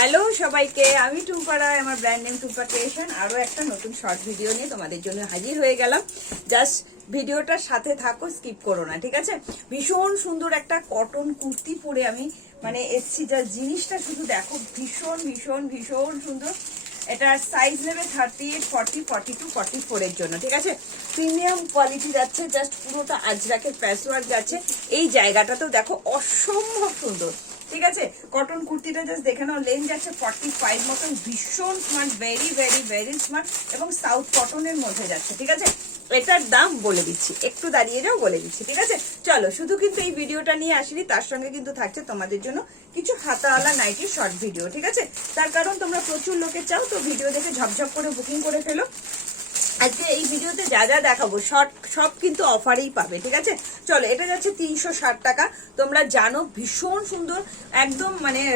Hello সবাইকে, আমি টুম্পা রায়, আমার ব্র্যান্ড নেম টুম্পা ক্রিয়েশন। আরও একটা নতুন শর্ট ভিডিও নিয়ে তোমাদের জন্য হাজির হয়ে গেলাম। জাস্ট ভিডিওটার সাথে থাকো, স্কিপ করো না, ঠিক আছে? ভীষণ সুন্দর একটা কটন কুর্তি পরে আমি এসছি। যা জিনিসটা শুধু দেখো, ভীষণ ভীষণ ভীষণ সুন্দর। এটার সাইজ নেবে 38, 40, 42, 44 এর জন্য, ঠিক আছে? প্রিমিয়াম কোয়ালিটি যাচ্ছে, জাস্ট পুরোটা আজরাকের প্যাচওয়ার্ক যাচ্ছে। এই জায়গাটাতেও দেখো অসম্ভব সুন্দর, ঠিক আছে? কটন কুর্তিটা জাস্ট দেখে নাও, লেন যাচ্ছে 45 মতন। ভীষণ smart, very very very smart এবং সাউথ কটনের মধ্যে যাচ্ছে, ঠিক আছে? এটার দাম বলে দিচ্ছি, একটু দাঁড়িয়ে যাও, বলে দিচ্ছি, ঠিক আছে? চলো, শুধু কিন্তু এই ভিডিওটা নিয়ে আসিনি, তার সঙ্গে কিন্তু থাকছে তোমাদের জন্য কিছু হাতাওয়ালা নাইটি শর্ট ভিডিও, ঠিক আছে? তার কারণ তোমরা প্রচুর লোকে চাও, তো ভিডিও দেখে ঝপঝপ করে বুকিং করে ফেলো। আজকে এই ভিডিওতে যা যা দেখাবো সব কিন্তু অফারেই পাবে, ঠিক আছে? চলো, এটা যাচ্ছে 360 টাকা। তোমরা জানো ভীষণ সুন্দর, একদম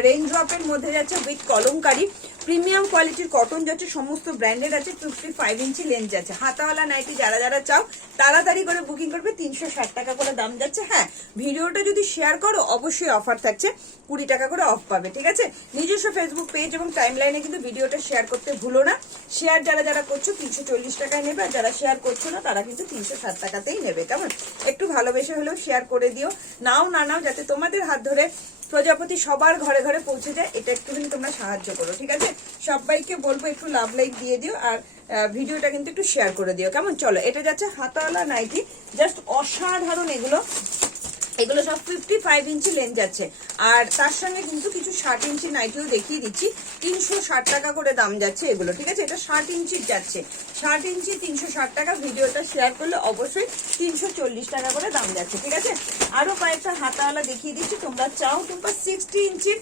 রেঞ্জ ড্রপের মধ্যে যাচ্ছে, উইথ কলমকারি প্রিমিয়াম কোয়ালিটির কটন যাচ্ছে, সমস্ত ব্র্যান্ডেড আছে। 55 ইঞ্চি লেন্থ যাচ্ছে। হাতাওয়ালা নাইটি যারা যারা চাও তাড়াতাড়ি করে বুকিং করবে। 360 টাকা করে দাম যাচ্ছে। হ্যাঁ, ভিডিওটা যদি শেয়ার করো অবশ্যই অফার থাকছে, 20 টাকা করে অফ পাবে, ঠিক আছে? নিজস্ব ফেসবুক পেজ এবং টাইমলাইনে কিন্তু ভিডিওটা শেয়ার করতে ভুলো না। শেয়ার যারা যারা করছো 340 টাকায় নেবে, আর যারা শেয়ার করছো না তারা কিন্তু 360 টাকাতেই নেবে, কেমন? একটু ভালোবেসে হলেও শেয়ার করে দিও। নাও না নাও, যাতে তোমাদের হাত ধরে প্রজাপতি সবার ঘরে ঘরে পৌঁছে যায়, এটা একটুখানি তোমরা সাহায্য করো, ঠিক আছে? সবাইকে বলবো একটু লাভ লাইক দিয়ে দিও, আর ভিডিওটা কিন্তু একটু শেয়ার করে দিও, কেমন? চলো, এটা যাচ্ছে হাতাওয়ালা নাইটি, জাস্ট অসাধারণ। এগুলো সব 55 ইঞ্চি লেন্থ যাচ্ছে, আর তার সঙ্গে কিন্তু কিছু 60 ইঞ্চি নাইটিও দেখিয়ে দিচ্ছি। 360 টাকা করে দাম যাচ্ছে এগুলো, ঠিক আছে? এটা 60 ইঞ্চির যাচ্ছে, 60 ইঞ্চি 360 টাকা। ভিডিওটা শেয়ার করলে অবশ্যই 340 টাকা করে দাম যাচ্ছে, ঠিক আছে? আরো কয়েকটা হাতাওয়ালা দেখিয়ে দিচ্ছি। তোমরা চাও তোমরা 60 ইঞ্চির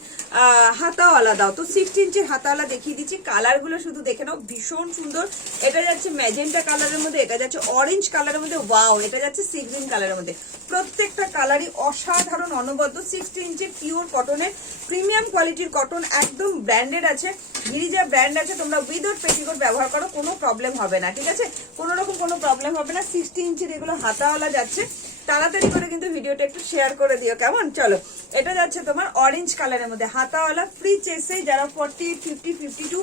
হাতাওয়ালা দাও, তো 60 ইঞ্চির হাতাওয়ালা দেখিয়ে দিচ্ছি। কালারগুলো শুধু দেখে নাও, ভীষণ সুন্দর। এটা যাচ্ছে ম্যাজেন্টা কালারের মধ্যে, এটা যাচ্ছে অরেঞ্জ কালারের মধ্যে, ওয়াও! এটা যাচ্ছে সি গ্রিন কালারের মধ্যে। প্রত্যেকটা কালারই অসাধারণ, অনবদ্য। 60 ইঞ্চির পিওর কটনের প্রিমিয়াম কোয়ালিটির কটন, একদম ব্র্যান্ডেড আছে, গিরিজা ব্র্যান্ড আছে। তোমরা উইদাউট পেটিকোট ব্যবহার করো, কোনো প্রবলেম হবে না, ঠিক আছে? কোনো রকম কোনো প্রবলেম হবে না। 60 ইঞ্চির এগুলো হাতাওয়ালা যাচ্ছে। তাড়াতাড়ি করে কিন্তু ভিডিওটা একটু শেয়ার করে দিও, কেমন? চলো, এটা যাচ্ছে তোমার অরেঞ্জ কালারের মধ্যে হাতাওয়ালা, ফ্রি চেসে। যারা 48, 50, 52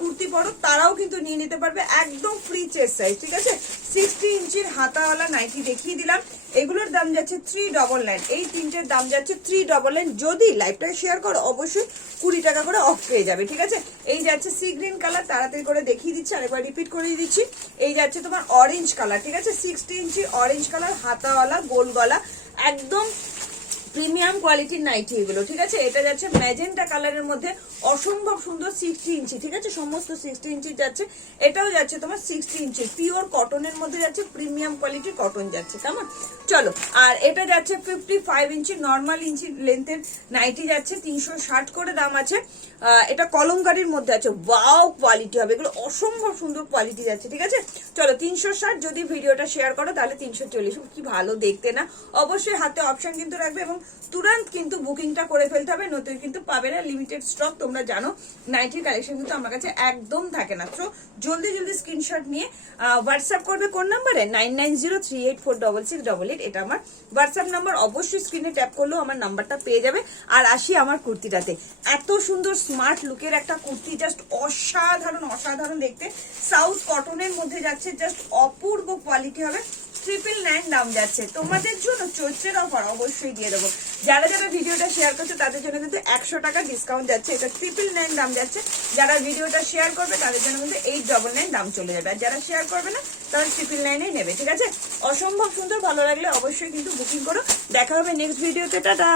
কুর্তি পরো তারাও কিন্তু নিয়ে নিতে পারবে, একদম ফ্রি চেস্ট সাইজ, ঠিক আছে? 60 ইঞ্চির হাতাওয়ালা নাইটি দেখিয়ে দিলাম। এগুলোর দাম যাচ্ছে 399। এই তিনটের দাম যাচ্ছে 399। যদি লাইভটা শেয়ার করো অবশ্যই 20 টাকা করে অফ পেয়ে যাবে, ঠিক আছে? এই যাচ্ছে সি গ্রিন কালার, তাড়াতাড়ি করে দেখিয়ে দিচ্ছি, আরেকবার রিপিট করে দিচ্ছি। এই যাচ্ছে তোমার অরেঞ্জ কালার, ঠিক আছে? 60 ইঞ্চি অরেঞ্জ কালার, হাতাওয়ালা, গোল গলা, একদম প্রিমিয়াম কোয়ালিটির নাইটি এগুলো, ঠিক আছে? এটা যাচ্ছে ম্যাজেন্টা কালারের মধ্যে, অসম্ভব সুন্দর। 60 ইঞ্চি, ঠিক আছে? সমস্ত 60 ইঞ্চি যাচ্ছে। এটাও যাচ্ছে তোমার 60 ইঞ্চি পিওর কটনের মধ্যে যাচ্ছে, প্রিমিয়াম কোয়ালিটির কটন যাচ্ছে, কেমন? চলো, আর এটা যাচ্ছে 55 ইঞ্চি নর্মাল ইঞ্চি লেন্থের নাইটি যাচ্ছে, 360 করে দাম আছে। এটা কলমকারির মধ্যে আছে, ওয়াও কোয়ালিটি হবে এগুলো, অসম্ভব সুন্দর কোয়ালিটি যাচ্ছে, ঠিক আছে? চলো, 360। যদি ভিডিওটা শেয়ার করো তাহলে 340। কি ভালো দেখতে না? অবশ্যই হাতে অপশন কিন্তু রাখবে এবং তুরন্ত কিন্তু বুকিংটা করে ফেলতে হবে, নতুন কিন্তু পাবে না, লিমিটেড স্টক। তোমরা জানো নাইটির কালেকশন কিন্তু আমার কাছে একদম থাকে না। তো জলদি জলদি স্ক্রিনশট নিয়ে হোয়াটসঅ্যাপ করবে কোন নাম্বারে? 9903846688। এটা আমার হোয়াটসঅ্যাপ নাম্বার। অবশ্যই স্ক্রিনে ট্যাপ করলেও আমার নাম্বারটা পেয়ে যাবে। আর আসি আমার কুর্তিটাতে, এত সুন্দর স্মার্ট লুকের একটা কুর্তি, জাস্ট অসাধারণ অসাধারণ দেখতে। সাউথ কটনের মধ্যে যাচ্ছে, জাস্ট অপূর্ব কোয়ালিটি হবে। 999 দাম যাচ্ছে। তোমাদের জন্য চৈত্রের অফার অবশ্যই দিয়ে দেবো। যারা যারা ভিডিওটা শেয়ার করছে তাদের জন্য কিন্তু 100 টাকা ডিসকাউন্ট যাচ্ছে। এটা 999 দাম যাচ্ছে। যারা ভিডিওটা শেয়ার করবে তাদের জন্য কিন্তু 899 দাম চলে যাবে। আর যারা শেয়ার করবে না তারা 999 নেবে, ঠিক আছে? অসম্ভব সুন্দর, ভালো লাগলে অবশ্যই কিন্তু বুকিং করো। দেখা হবে নেক্সট ভিডিওতে। টাটা।